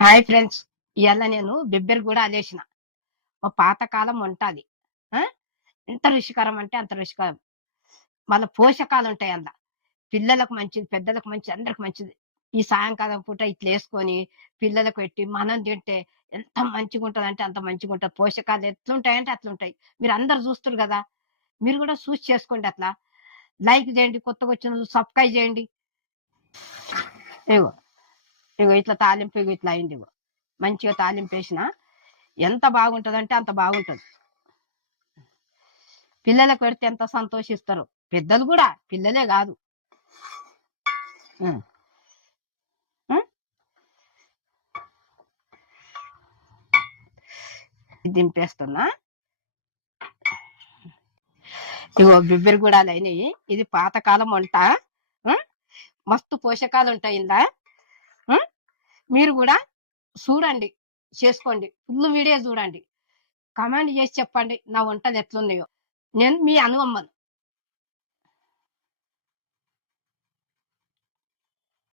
Hi friends ఇవాళ నేను బిబ్బెరు కూడా అదేసిన. ఓ పాతకాలం వంట అది ఆ? ఎంత రుచికరం అంటే అంత రుచికరం. మళ్ళీ పోషకాలు ఉంటాయి అందులో. పిల్లలకు మంచిది పెద్దలకు మంచిది అందరికి మంచిది. ఈ సాయంకాలం పూట ఇట్లా వేసుకొని పిల్లలకు పెట్టి మనం తింటే ఎంత మంచిగా ఉంటుంది అంటే అంత మంచిగా ఉంటుంది పోషకాలు ఎట్లుంటాయంటే అట్లుంటాయి. మీరు అందరు చూస్తారు కదా? మీరు కూడా చూసి చేసుకోండి అట్లా. లైక్ చేయండి కొత్తగా వచ్చిన సబ్స్క్రైబ్ చేయండి. ఏవో ఇగో ఇట్లా తాలింపు ఇగో ఇట్లా అయింది ఇగో. మంచిగా తాలింపు వేసిన ఎంత బాగుంటది అంటే అంత బాగుంటుంది. పిల్లలకు పెడితే ఎంత సంతోషిస్తారు. పెద్దలు కూడా పిల్లలే కాదు. దింపేస్తున్నా. ఇగో బిబ్బరి కూడా అయినాయి. ఇది పాతకాలం వంట. మస్తు పోషకాలు ఉంటాయి ఇందా? మీరు కూడా చూడండి చేసుకోండి. ఫుల్ వీడియో చూడండి. కమెంట్ చేసి చెప్పండి నా వంటలు ఎట్లున్నాయో. నేను మీ అనువమ్మను.